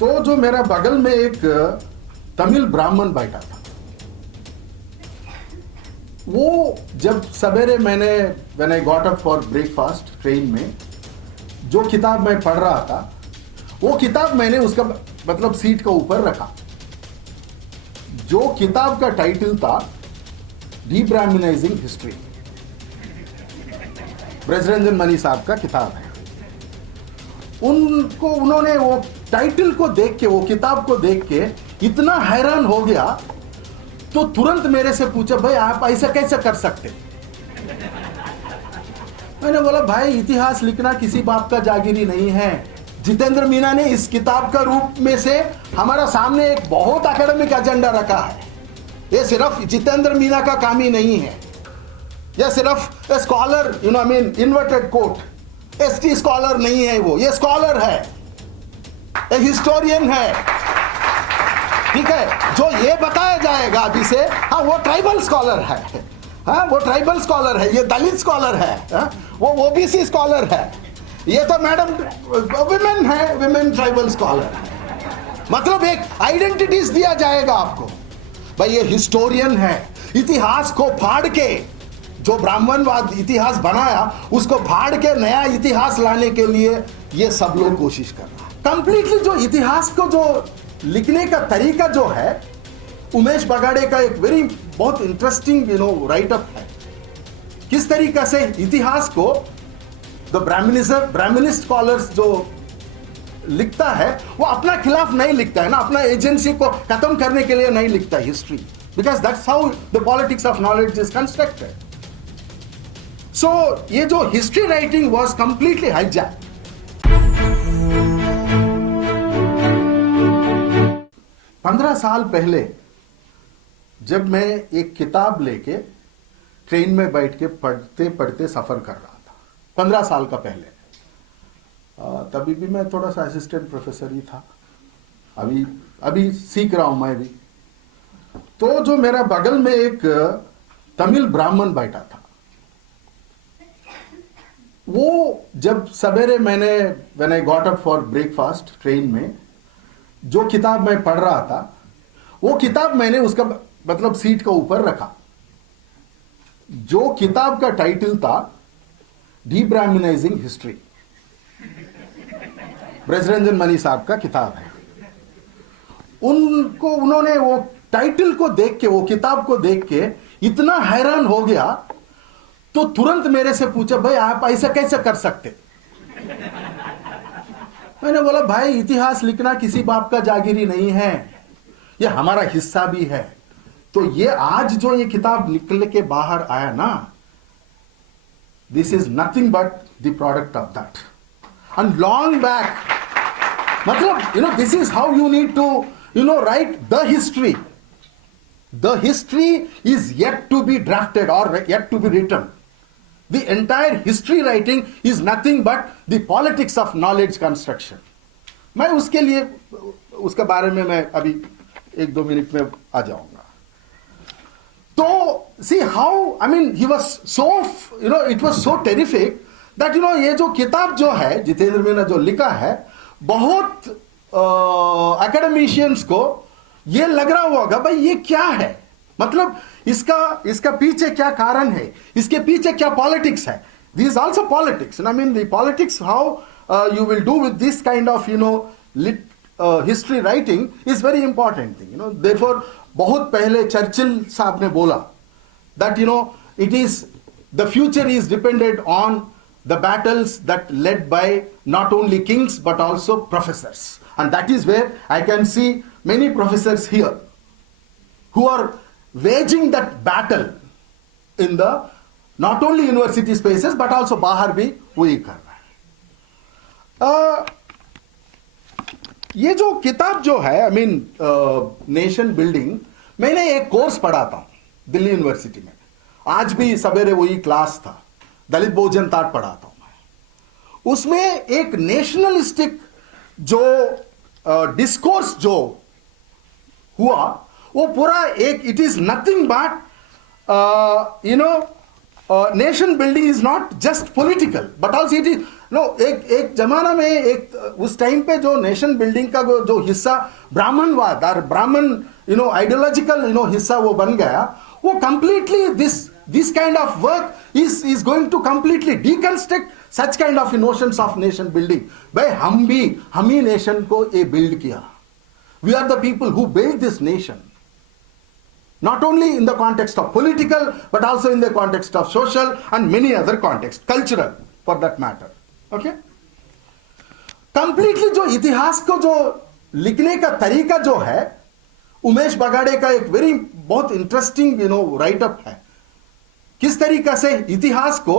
तो जो मेरा बगल में एक तमिल ब्राह्मण बैठा था, वो जब सवेरे मैंने when I got up for breakfast train में जो किताब मैं पढ़ रहा था, वो किताब मैंने उसका मतलब सीट का ऊपर रखा। जो किताब का टाइटल था डीब्राह्मनाइजिंग हिस्ट्री, ब्रजरंजन मणि साहब का किताब है। उन्होंने वो टाइटल को देख के, वो किताब को देख के इतना हैरान हो गया, तो तुरंत मेरे से पूछा, भाई आप ऐसा कैसे कर सकते? मैंने बोला, भाई इतिहास लिखना किसी बाप का जागीरी नहीं है। जितेंद्र मीना ने इस किताब का रूप में से हमारा सामने एक बहुत एकेडमिक एजेंडा रखा है। ये सिर्फ जितेंद्र मीना का काम ही नहीं है, ये सिर्फ scholar, I mean inverted quote, ST scholar नहीं है वो, ये स्कॉलर है, एक हिस्टोरियन है, ठीक है। जो ये बताया जाएगा अभी से, हाँ वो ट्राइबल स्कॉलर है, हाँ वो ट्राइबल स्कॉलर है, ये दलित स्कॉलर है, हाँ? वो ओबीसी स्कॉलर है, ये तो मैडम विमेन है, विमेन ट्राइबल स्कॉलर। मतलब एक आइडेंटिटीज दिया जाएगा आपको, भाई ये हिस्टोरियन है। इतिहास को फाड़ के, जो ब्राह्मणवाद इतिहास बनाया उसको फाड़ के नया इतिहास लाने के लिए ये सब लोग कोशिश कर रहा है। कंप्लीटली जो इतिहास को जो लिखने का तरीका जो है, उमेश बगाड़े का एक बहुत इंटरेस्टिंग राइट अप है। किस तरीका से इतिहास को द ब्राह्मणिस्ट स्कॉलर्स जो लिखता है, वो अपना खिलाफ नहीं लिखता है ना, अपना एजेंसी को खत्म करने के लिए नहीं लिखता history, because that's how the politics of knowledge is constructed. So ये जो history writing was completely hijack. 15 साल पहले जब मैं एक किताब लेके ट्रेन में बैठ के पढ़ते पढ़ते सफर कर रहा था, 15 साल का पहले, तभी भी मैं थोड़ा सा असिस्टेंट प्रोफेसर ही था, अभी सीख रहा हूं मैं भी। तो जो मेरा बगल में एक तमिल ब्राह्मण बैठा था, वो जब सवेरे मैंने when I got up for breakfast train में जो किताब मैं पढ़ रहा था, वो किताब मैंने उसका मतलब सीट का ऊपर रखा। जो किताब का टाइटल था डीब्राह्मनाइजिंग हिस्ट्री, ब्रजरंजन मणि साहब का किताब है। उन्होंने वो टाइटल को देख के, वो किताब को देख के इतना हैरान हो गया, तो तुरंत मेरे से पूछा, भाई आप ऐसा कैसे कर सकते? मैंने बोला, भाई इतिहास लिखना किसी बाप का जागीरी नहीं है, ये हमारा हिस्सा भी है। तो ये आज जो ये किताब निकल के बाहर आया ना, this is nothing but the product of that. And long back, मतलब this is how you need to write the history. The history is yet to be drafted or yet to be written. The entire history writing is nothing but the politics of knowledge construction. मैं उसके लिए, उसके बारे में मैं अभी 1-2 minute में आ जाऊंगा। तो see how, I mean, he was so, it was so terrific that ये जो किताब जो है जितेंद्र मीना जो लिखा है, बहुत एकेडमिशियंस को ये लग रहा होगा, भाई ये क्या है, मतलब इसका पीछे क्या कारण है, इसके पीछे क्या पॉलिटिक्स है। This also politics, I mean the politics how you will do with this kind of history writing is very important thing. Therefore बहुत पहले चर्चिल साहब ने बोला that it is the future is depended on the battles that led by not only Kings but also professors, and that is where I can see many professors here who are waging that battle in the not only university spaces but also बाहर भी वही कर रहा है। ये जो किताब जो है, आई मीन नेशन बिल्डिंग, मैंने एक कोर्स पढ़ाता हूं दिल्ली यूनिवर्सिटी में, आज भी सवेरे वही क्लास था, दलित बहुजन ताट पढ़ाता हूं मैं। उसमें एक नेशनलिस्टिक जो डिस्कोर्स जो हुआ, वो पूरा एक, it is nothing but nation building is not just political but also it is no एक जमाना में एक उस टाइम पे जो नेशन बिल्डिंग का जो हिस्सा ब्राह्मणवाद और ब्राह्मण आइडियोलॉजिकल हिस्सा वो बन गया, वो completely this kind of work is going to completely deconstruct such kind of notions of nation building. भाई हम ही नेशन को ये बिल्ड किया. We are the people who build this nation. Not only in the context of political, but also in the context of social and many other contexts, cultural for that matter. Okay? Completely जो इतिहास को जो लिखने का तरीका जो है, उमेश बगाड़े का एक बहुत इंटरेस्टिंग राइट अप है. किस तरीका से इतिहास को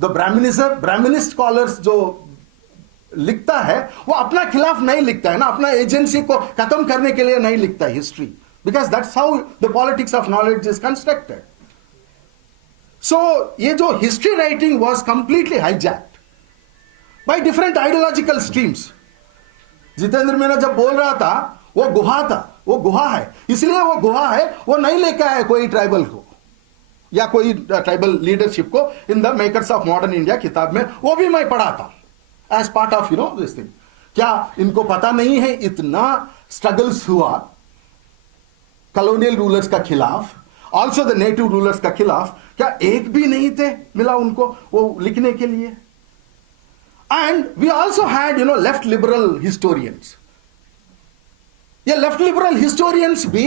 द ब्राह्मणिस्ट स्कॉलर्स जो लिखता है, वो अपना खिलाफ नहीं लिखता है ना, अपना एजेंसी को खत्म करने के लिए नहीं लिखता है history. Because that's how the politics of knowledge is constructed. So, ये जो history writing was completely hijacked by different ideological streams. Jitendra Meena जब बोल रहा था, वो गुहा है, इसलिए वो गुहा है, वो नहीं लेके आया कोई ट्राइबल को या कोई ट्राइबल लीडरशिप को in the makers of modern India किताब में, वो भी मैं पढ़ा था as part of this thing. क्या इनको पता नहीं है इतना स्ट्रगल्स हुआ कॉलोनियल रूलर्स का खिलाफ, ऑल्सो द नेटिव रूलर्स का खिलाफ? क्या एक भी नहीं थे मिला उनको वो लिखने के लिए? And we also had left liberal historians. ये लेफ्ट लिबरल हिस्टोरियंस भी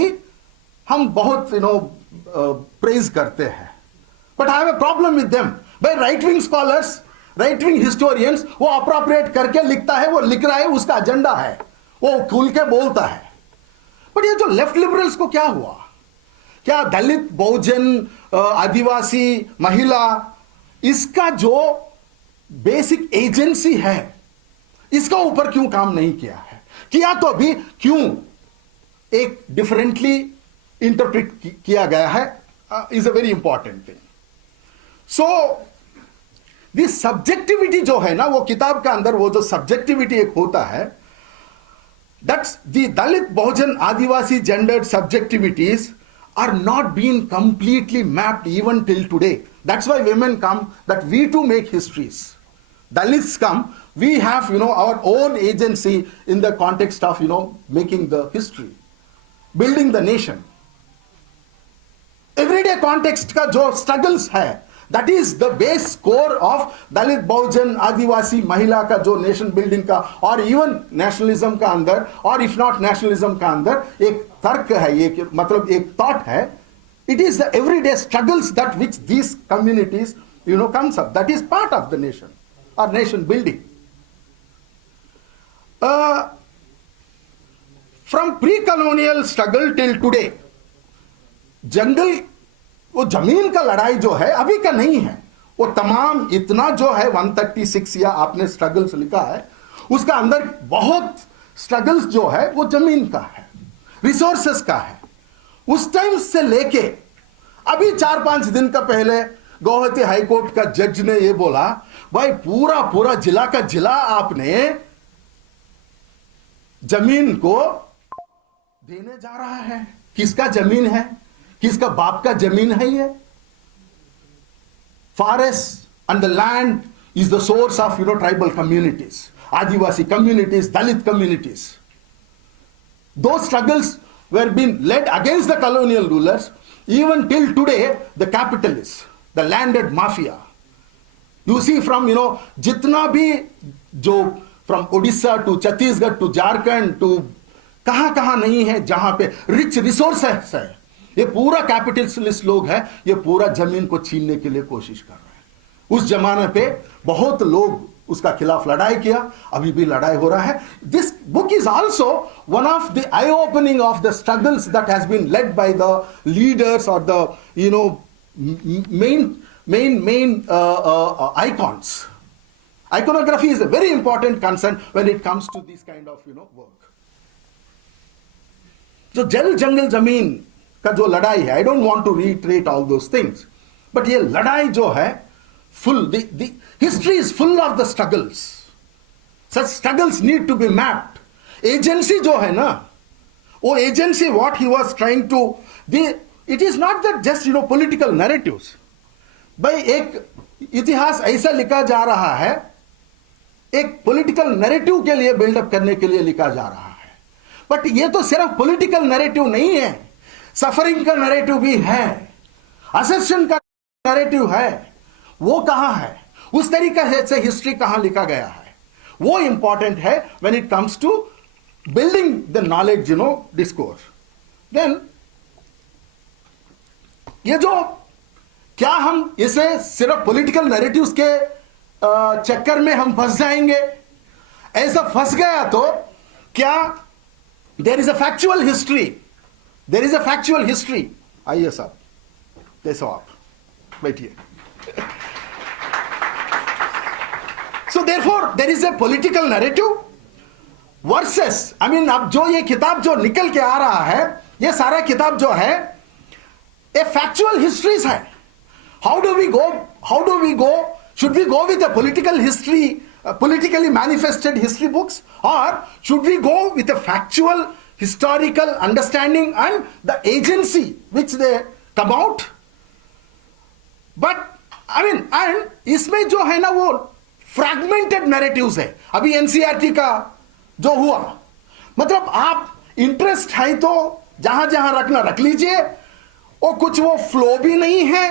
हम बहुत प्रेज करते हैं, but I have a problem with them. By right wing scholars, right wing historians, वो अप्रोप्रिएट करके लिखता है, वो लिख रहा है, उसका एजेंडा है, वो खुल के बोलता है. बट ये जो लेफ्ट लिबरल्स को क्या हुआ? क्या दलित, बहुजन, आदिवासी, महिला, इसका जो बेसिक एजेंसी है, इसका ऊपर क्यों काम नहीं किया है? किया तो भी क्यों एक डिफरेंटली इंटरप्रेट किया गया है, is a very important thing. So this subjectivity जो है ना, वो किताब का अंदर वो जो सब्जेक्टिविटी एक होता है, that's the Dalit, Bahujan, Adivasi gendered subjectivities are not being completely mapped even till today. That's why women come, that we too make histories. Dalits come, we have our own agency in the context of making the history, building the nation. Everyday context का जो struggles है, that is the base core of दलित, बहुजन, आदिवासी, महिला का जो nation building का और even nationalism का अंदर, और इफ नॉट नेशनलिज्म का अंदर एक तर्क है, ये मतलब एक थॉट है. It is the everyday struggles that which these communities comes up, that is part of the nation और nation building. From pre colonial struggle till today, जंगल, वो जमीन का लड़ाई जो है अभी का नहीं है, वो तमाम इतना जो है 136 या आपने स्ट्रगल्स लिखा है, उसका अंदर बहुत स्ट्रगल्स जो है वो जमीन का है, रिसोर्सेस का है. उस टाइम से लेके अभी 4-5 दिन का पहले गुवाहाटी हाईकोर्ट का जज ने ये बोला, भाई पूरा जिला का जिला आपने जमीन को देने जा रहा है. किसका जमीन है? किसका बाप का जमीन है ये? Forest and the land is the source of tribal communities, Adivasi communities, Dalit communities. Those struggles were being led against the colonial rulers. Even till today, the capitalists, the landed mafia. You see from जितना भी जो from Odisha to Chhattisgarh to Jharkhand to कहां नहीं है जहां पे rich resources है, ये पूरा कैपिटलिस्ट लोग हैं, ये पूरा जमीन को छीनने के लिए कोशिश कर रहे हैं. उस जमाने पे बहुत लोग उसका खिलाफ लड़ाई किया, अभी भी लड़ाई हो रहा है. This book is also one of the eye opening of the struggles that has been led by the leaders और the main icons. Iconography is a very important concern when it comes to this kind of work. जो जल जंगल जमीन का जो लड़ाई है, I don't want to reiterate all those things, but ये लड़ाई जो है full, the history is full of the struggles. Such struggles need to be mapped. Agency जो है ना, वो agency what he was trying to, it is not that just political narratives, भाई एक इतिहास ऐसा लिखा जा रहा है, एक पॉलिटिकल नैरेटिव के लिए बिल्डअप करने के लिए लिखा जा रहा है, बट ये तो सिर्फ पॉलिटिकल नैरेटिव नहीं है, सफरिंग का नैरेटिव भी है, असेशन का नैरेटिव है। वो कहां है, उस तरीके से हिस्ट्री कहां लिखा गया है, वो इंपॉर्टेंट है when it comes to building the knowledge discourse. Then ये जो क्या हम इसे सिर्फ पॉलिटिकल नैरेटिव्स के चक्कर में हम फंस जाएंगे? ऐसा फंस गया तो क्या there is a factual history, there is a factual history. आइए साहब, कैसे हो आप, बैठिए। So therefore there is a political narrative versus, I mean अब जो ये किताब जो निकल के आ रहा है, ये सारा किताब जो है ए फैक्चुअल हिस्ट्रीज है। How do we go, should we go with a political history, politically manifested history books, or should we go with a factual historical understanding and the agency which they come out? But I mean, and इसमें जो है ना वो fragmented narratives है। अभी NCERT का जो हुआ, मतलब आप इंटरेस्ट है तो जहां जहां रखना रख लीजिए, और कुछ वो फ्लो भी नहीं है,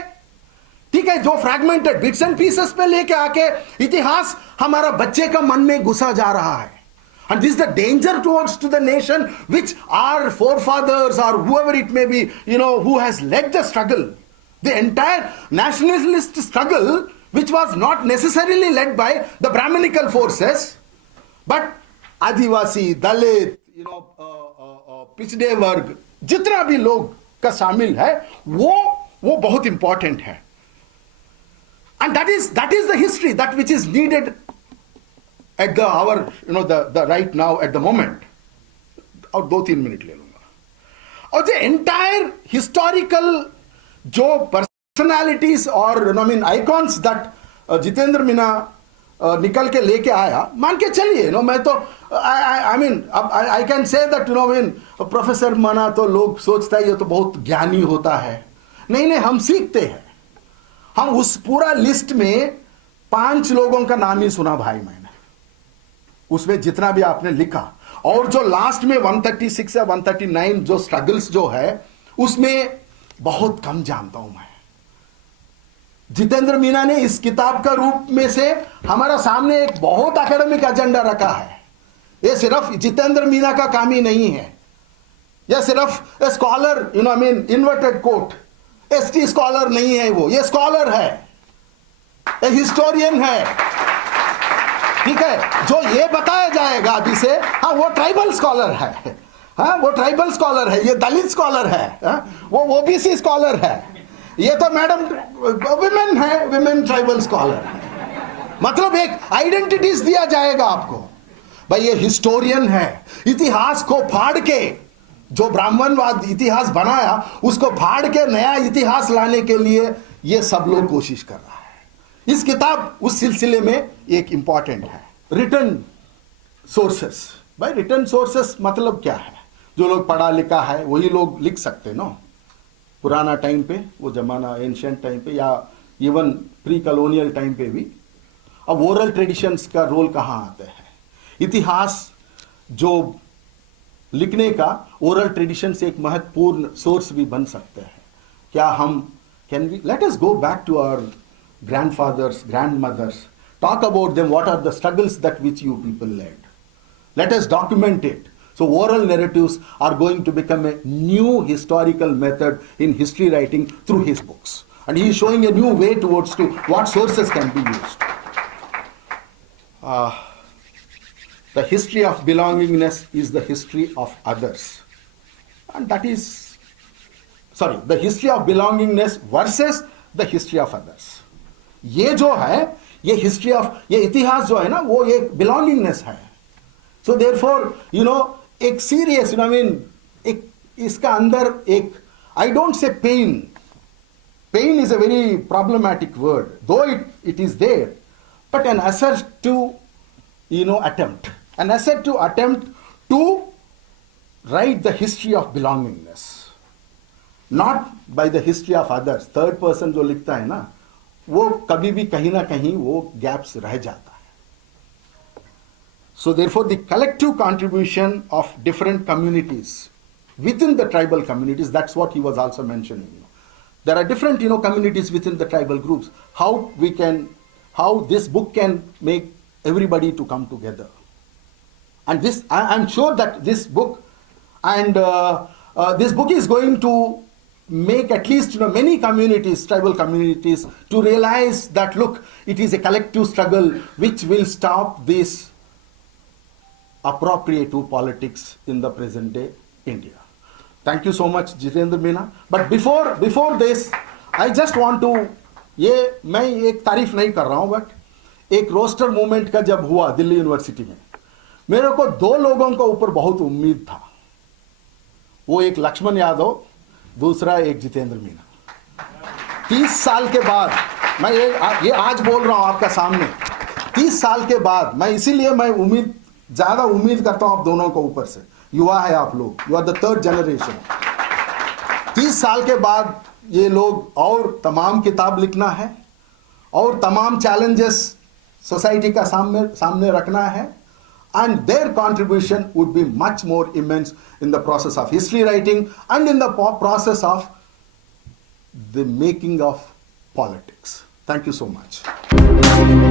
ठीक है। जो फ्रैगमेंटेड बिट्स एंड पीसेस पे लेके आके इतिहास हमारा बच्चे का मन में घुसा जा रहा है। And this the danger towards to the nation which are forefathers or whoever it may be, who has led the struggle, the entire nationalist struggle, which was not necessarily led by the Brahminical forces, but आदिवासी, दलित, पिछड़े वर्ग, जितना भी लोग का शामिल है, वो बहुत इंपॉर्टेंट है। And that is the history that which is needed at the hour, the right now at the moment. और 2-3 मिनट ले लूंगा। और the entire historical जो personalities और icons that जितेंद्र मीना निकल के लेके आया, मान के चलिए मैं तो I can say that professor मना तो लोग सोचता है ये तो बहुत ज्ञानी होता है। नहीं, हम सीखते हैं। हम उस पूरा लिस्ट में 5 लोगों का नाम ही सुना भाई मैंने, उसमें जितना भी आपने लिखा, और जो लास्ट में 136 या 139 जो स्ट्रगल्स जो है उसमें बहुत कम जानता हूं मैं। जितेंद्र मीना ने इस किताब का रूप में से हमारा सामने एक बहुत एकेडमिक एजेंडा रखा है। ये सिर्फ जितेंद्र मीना का काम ही नहीं है, यह सिर्फ a scholar inverted quote ST scholar नहीं है, वो ये स्कॉलर है, ए हिस्टोरियन है, ठीक है। जो ये बताया जाएगा अभी से, हाँ वो ट्राइबल स्कॉलर है, हाँ वो ट्राइबल स्कॉलर है, ये दलित स्कॉलर है, वो ओबीसी स्कॉलर है, ये तो मैडम विमेन है, विमेन ट्राइबल स्कॉलर है। मतलब एक आइडेंटिटीज दिया जाएगा आपको, भाई ये हिस्टोरियन है। इतिहास को फाड़ के जो ब्राह्मणवाद इतिहास बनाया, उसको फाड़ के नया इतिहास लाने के लिए ये सब लोग कोशिश कर रहा है। इस किताब उस सिलसिले में एक इंपॉर्टेंट है। रिटर्न सोर्सेस, भाई रिटर्न सोर्सेस मतलब क्या है? जो लोग पढ़ा लिखा है वही लोग लिख सकते ना, पुराना टाइम पे, वो जमाना एंशिएंट टाइम पे या इवन प्री कॉलोनियल टाइम पे भी। अब ओरल ट्रेडिशंस का रोल कहाँ आता है? इतिहास जो लिखने का ओरल ट्रेडिशन से एक महत्वपूर्ण सोर्स भी बन सकते हैं। क्या हम can we let us go back to our grandfathers, grandmothers, talk about them, what are the struggles that which you people led, let us document it. So oral narratives are going to become a new historical method in history writing through his books, and he is showing a new way towards to what sources can be used. The history of belongingness is the history of others, and that is, sorry, the history of belongingness versus the history of others. ये जो है, ये history of, ये इतिहास जो है ना, वो ये belongingness है। So therefore, एक सीरियस एक इसका अंदर एक, I don't say pain is a very problematic word, though it is there, but an assert to attempt, an asset to attempt to write the history of belongingness, not by the history of others. Third person जो लिखता है ना, वो कभी भी कहीं ना कहीं वो गैप्स रह जाता है. So therefore the collective contribution of different communities within the tribal communities, that's what he was also mentioning. There are different communities within the tribal groups. How this book can make everybody to come together. And this, I'm sure that this book this book is going to make at least many communities, tribal communities, to realize that look, it is a collective struggle which will stop this appropriative politics in the present day India. Thank you so much, Jitendra Meena. But before this, I just want to, ये मैं एक तारीफ नहीं कर रहा हूँ, but एक roster movement का जब हुआ दिल्ली यूनिवर्सिटी में, मेरे को दो लोगों के ऊपर बहुत उम्मीद था. वो एक लक्ष्मण यादव, दूसरा एक जितेंद्र मीना. 30 साल के बाद मैं ये आज बोल रहा हूं आपका सामने, 30 साल के बाद मैं इसीलिए मैं ज्यादा उम्मीद करता हूं आप दोनों को ऊपर से. युवा है आप लोग, you are the third generation. 30 साल के बाद ये लोग और तमाम किताब लिखना है और तमाम चैलेंजेस सोसाइटी का सामने रखना है. And their contribution would be much more immense in the process of history writing and in the process of the making of politics. Thank you so much.